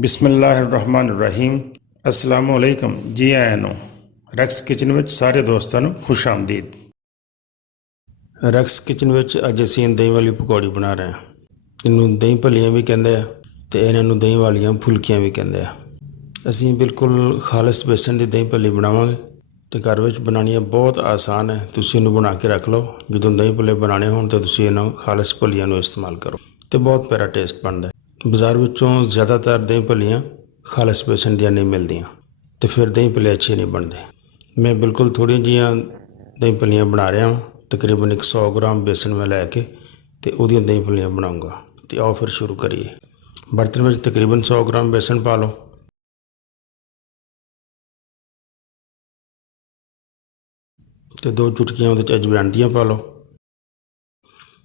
ਬਿਸਮਿਲ੍ਲਾਹਿਰਰਹਿਮਾਨਿਰਰਹੀਮ। अस्सलामु अलैकुम। जी आया ਨੂੰ ਰੈਕਸ ਕਿਚਨ ਵਿੱਚ ਸਾਰੇ ਦੋਸਤਾਂ ਨੂੰ ਖੁਸ਼ ਆਮਦੀਦ। ਰੈਕਸ ਕਿਚਨ ਵਿੱਚ ਅੱਜ ਅਸੀਂ ਦਹੀਂ ਵਾਲੀ ਪਕੌੜੀ ਬਣਾ ਰਹੇ ਹਾਂ। ਇਹਨੂੰ ਦਹੀਂ ਭੱਲੀਆਂ ਵੀ ਕਹਿੰਦੇ ਆ ਅਤੇ ਇਹਨਾਂ ਨੂੰ ਦਹੀਂ ਵਾਲੀਆਂ ਫੁਲਕੀਆਂ ਵੀ ਕਹਿੰਦੇ ਆ। ਅਸੀਂ ਬਿਲਕੁਲ ਖਾਲਿਸ ਬੇਸਣ ਦੀ ਦਹੀਂ ਭੱਲੀ ਬਣਾਵਾਂਗੇ ਅਤੇ ਘਰ ਵਿੱਚ ਬਣਾਉਣੀਆਂ ਬਹੁਤ ਆਸਾਨ ਹੈ। ਤੁਸੀਂ ਇਹਨੂੰ ਬਣਾ ਕੇ ਰੱਖ ਲਓ, ਜਦੋਂ ਦਹੀਂ ਭੱਲੇ ਬਣਾਉਣੇ ਹੋਣ ਤਾਂ ਤੁਸੀਂ ਇਹਨਾਂ ਖਾਲਿਸ ਭੱਲੀਆਂ ਨੂੰ ਇਸਤੇਮਾਲ ਕਰੋ ਅਤੇ ਬਹੁਤ ਪਿਆਰਾ ਟੇਸਟ ਬਣਦਾ। ਬਾਜ਼ਾਰ ਵਿੱਚੋਂ ਜ਼ਿਆਦਾਤਰ ਦਹੀਂ ਭੱਲੀਆਂ ਖਾਲਿਸ ਬੇਸਣ ਦੀਆਂ ਨਹੀਂ ਮਿਲਦੀਆਂ ਅਤੇ ਫਿਰ ਦਹੀਂ ਭੱਲੇ ਅੱਛੇ ਨਹੀਂ ਬਣਦੇ। ਮੈਂ ਬਿਲਕੁਲ ਥੋੜ੍ਹੀਆਂ ਜਿਹੀਆਂ ਦਹੀਂ ਭੱਲੀਆਂ ਬਣਾ ਰਿਹਾ ਹਾਂ। ਤਕਰੀਬਨ 100 ਗ੍ਰਾਮ ਬੇਸਣ ਮੈਂ ਲੈ ਕੇ ਅਤੇ ਉਹਦੀਆਂ ਦਹੀਂ ਭੱਲੀਆਂ ਬਣਾਊਂਗਾ। ਅਤੇ ਆਓ ਫਿਰ ਸ਼ੁਰੂ ਕਰੀਏ। ਬਰਤਨ ਵਿੱਚ ਤਕਰੀਬਨ 100 ਗ੍ਰਾਮ ਬੇਸਣ ਪਾ ਲਓ ਅਤੇ 2 ਚੁਟਕੀਆਂ ਉਹਦੇ 'ਚ ਅਜਵਾਇਣ ਦੀਆਂ ਪਾ ਲਓ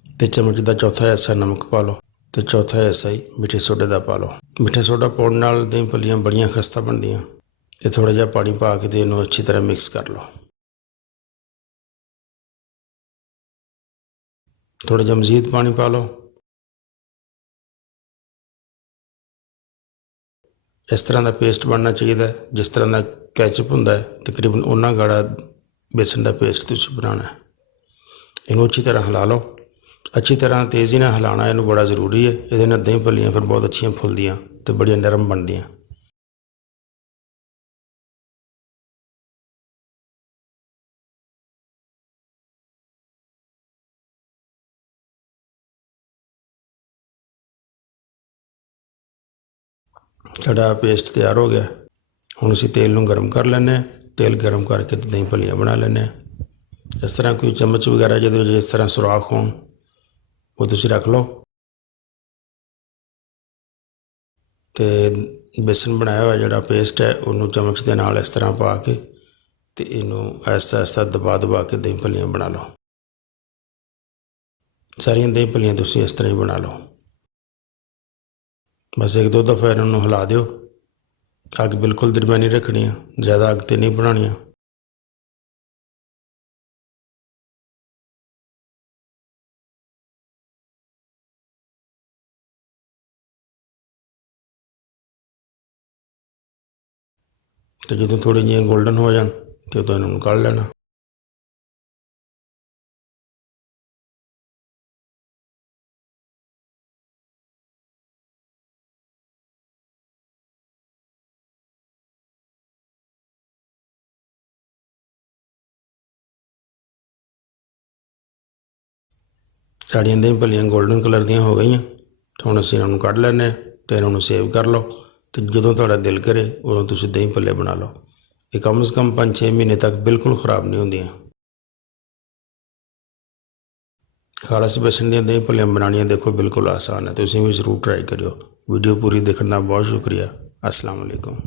ਅਤੇ ਚਮਚ ਦਾ ਚੌਥਾ ਹਿੱਸਾ ਨਮਕ ਪਾ ਲਓ ਅਤੇ ਚੌਥਾ ਹਿੱਸਾ ਹੀ ਮਿੱਠੇ ਸੋਡੇ ਦਾ ਪਾ ਲਓ। ਮਿੱਠੇ ਸੋਡਾ ਪਾਉਣ ਨਾਲ ਦਹੀਂ ਭੱਲੀਆਂ ਬੜੀਆਂ ਖਸਤਾ ਬਣਦੀਆਂ। ਅਤੇ ਥੋੜ੍ਹਾ ਜਿਹਾ ਪਾਣੀ ਪਾ ਕੇ ਅਤੇ ਇਹਨੂੰ ਅੱਛੀ ਤਰ੍ਹਾਂ ਮਿਕਸ ਕਰ ਲਓ। ਥੋੜ੍ਹਾ ਜਿਹਾ ਮਜ਼ੀਦ ਪਾਣੀ ਪਾ ਲਓ। ਇਸ ਤਰ੍ਹਾਂ ਦਾ ਪੇਸਟ ਬਣਨਾ ਚਾਹੀਦਾ ਜਿਸ ਤਰ੍ਹਾਂ ਦਾ ਕੈਚਅਪ ਹੁੰਦਾ ਹੈ। ਤਕਰੀਬਨ ਓਨਾ ਗਾੜਾ ਬੇਸਣ ਦਾ ਪੇਸਟ ਤੁਸੀਂ ਬਣਾਉਣਾ ਹੈ। ਇਹਨੂੰ ਅੱਛੀ ਤਰ੍ਹਾਂ ਹਿਲਾ ਲਓ। ਅੱਛੀ ਤਰ੍ਹਾਂ ਤੇਜ਼ੀ ਨਾਲ ਹਿਲਾਉਣਾ ਇਹਨੂੰ ਬੜਾ ਜ਼ਰੂਰੀ ਹੈ। ਇਹਦੇ ਨਾਲ ਦਹੀਂ ਭੱਲੀਆਂ ਫਿਰ ਬਹੁਤ ਅੱਛੀਆਂ ਫੁੱਲਦੀਆਂ ਅਤੇ ਬੜੀਆਂ ਨਰਮ ਬਣਦੀਆਂ। ਸਾਡਾ ਪੇਸਟ ਤਿਆਰ ਹੋ ਗਿਆ। ਹੁਣ ਅਸੀਂ ਤੇਲ ਨੂੰ ਗਰਮ ਕਰ ਲੈਂਦੇ ਹਾਂ। ਤੇਲ ਗਰਮ ਕਰਕੇ ਅਤੇ ਦਹੀਂ ਭੱਲੀਆਂ ਬਣਾ ਲੈਂਦੇ ਹਾਂ। ਇਸ ਤਰ੍ਹਾਂ ਕੋਈ ਚਮਚ ਵਗੈਰਾ ਜਿਹਦੇ ਵਿੱਚ ਇਸ ਤਰ੍ਹਾਂ ਸੁਰਾਖ ਹੋਣ ਉਹ ਤੁਸੀਂ ਰੱਖ ਲਓ ਅਤੇ ਬੇਸਣ ਬਣਾਇਆ ਹੋਇਆ ਜਿਹੜਾ ਪੇਸਟ ਹੈ ਉਹਨੂੰ ਚਮਚ ਦੇ ਨਾਲ ਇਸ ਤਰ੍ਹਾਂ ਪਾ ਕੇ ਅਤੇ ਇਹਨੂੰ ਆਹਿਸਤਾ ਆਹਿਸਤਾ ਦਬਾ ਕੇ ਦਹੀਂ ਭੱਲੀਆਂ ਬਣਾ ਲਓ। ਸਾਰੀਆਂ ਦਹੀਂ ਭੱਲੀਆਂ ਤੁਸੀਂ ਇਸ ਤਰ੍ਹਾਂ ਹੀ ਬਣਾ ਲਓ। ਬਸ 1-2 ਦਫਾ ਇਹਨਾਂ ਨੂੰ ਹਿਲਾ ਦਿਓ। ਅੱਗ ਬਿਲਕੁਲ ਦਰਮਿਆਨੀ ਰੱਖਣੀ ਆ, ਜ਼ਿਆਦਾ ਅੱਗ 'ਤੇ ਨਹੀਂ ਬਣਾਉਣੀਆਂ। ਅਤੇ ਜਦੋਂ ਥੋੜ੍ਹੀਆਂ ਜਿਹੀਆਂ ਗੋਲਡਨ ਹੋ ਜਾਣ ਅਤੇ ਉਦੋਂ ਇਹਨਾਂ ਨੂੰ ਕੱਢ ਲੈਣਾ। ਸਾਡੀਆਂ ਦਹੀਂ ਭੱਲੀਆਂ ਗੋਲਡਨ ਕਲਰ ਦੀਆਂ ਹੋ ਗਈਆਂ। ਹੁਣ ਅਸੀਂ ਇਹਨਾਂ ਨੂੰ ਕੱਢ ਲੈਂਦੇ ਹਾਂ ਅਤੇ ਇਹਨਾਂ ਨੂੰ ਸੇਵ ਕਰ ਲਓ। ਅਤੇ ਜਦੋਂ ਤੁਹਾਡਾ ਦਿਲ ਕਰੇ ਉਦੋਂ ਤੁਸੀਂ ਦਹੀਂ ਭੱਲੇ ਬਣਾ ਲਓ। ਇਹ ਕਮ ਸੇ ਕਮ 5-6 ਮਹੀਨੇ ਤੱਕ ਬਿਲਕੁਲ ਖ਼ਰਾਬ ਨਹੀਂ ਹੁੰਦੀਆਂ। ਖਾਲਿਸ ਬੇਸਣ ਦੀਆਂ ਦਹੀਂ ਭੱਲੀਆਂ ਬਣਾਉਣੀਆਂ ਦੇਖੋ ਬਿਲਕੁਲ ਆਸਾਨ ਹੈ। ਤੁਸੀਂ ਵੀ ਜ਼ਰੂਰ ਟਰਾਈ ਕਰਿਓ। ਵੀਡੀਓ ਪੂਰੀ ਦੇਖਣ ਦਾ ਬਹੁਤ ਸ਼ੁਕਰੀਆ। अस्सलाम वालेकुम।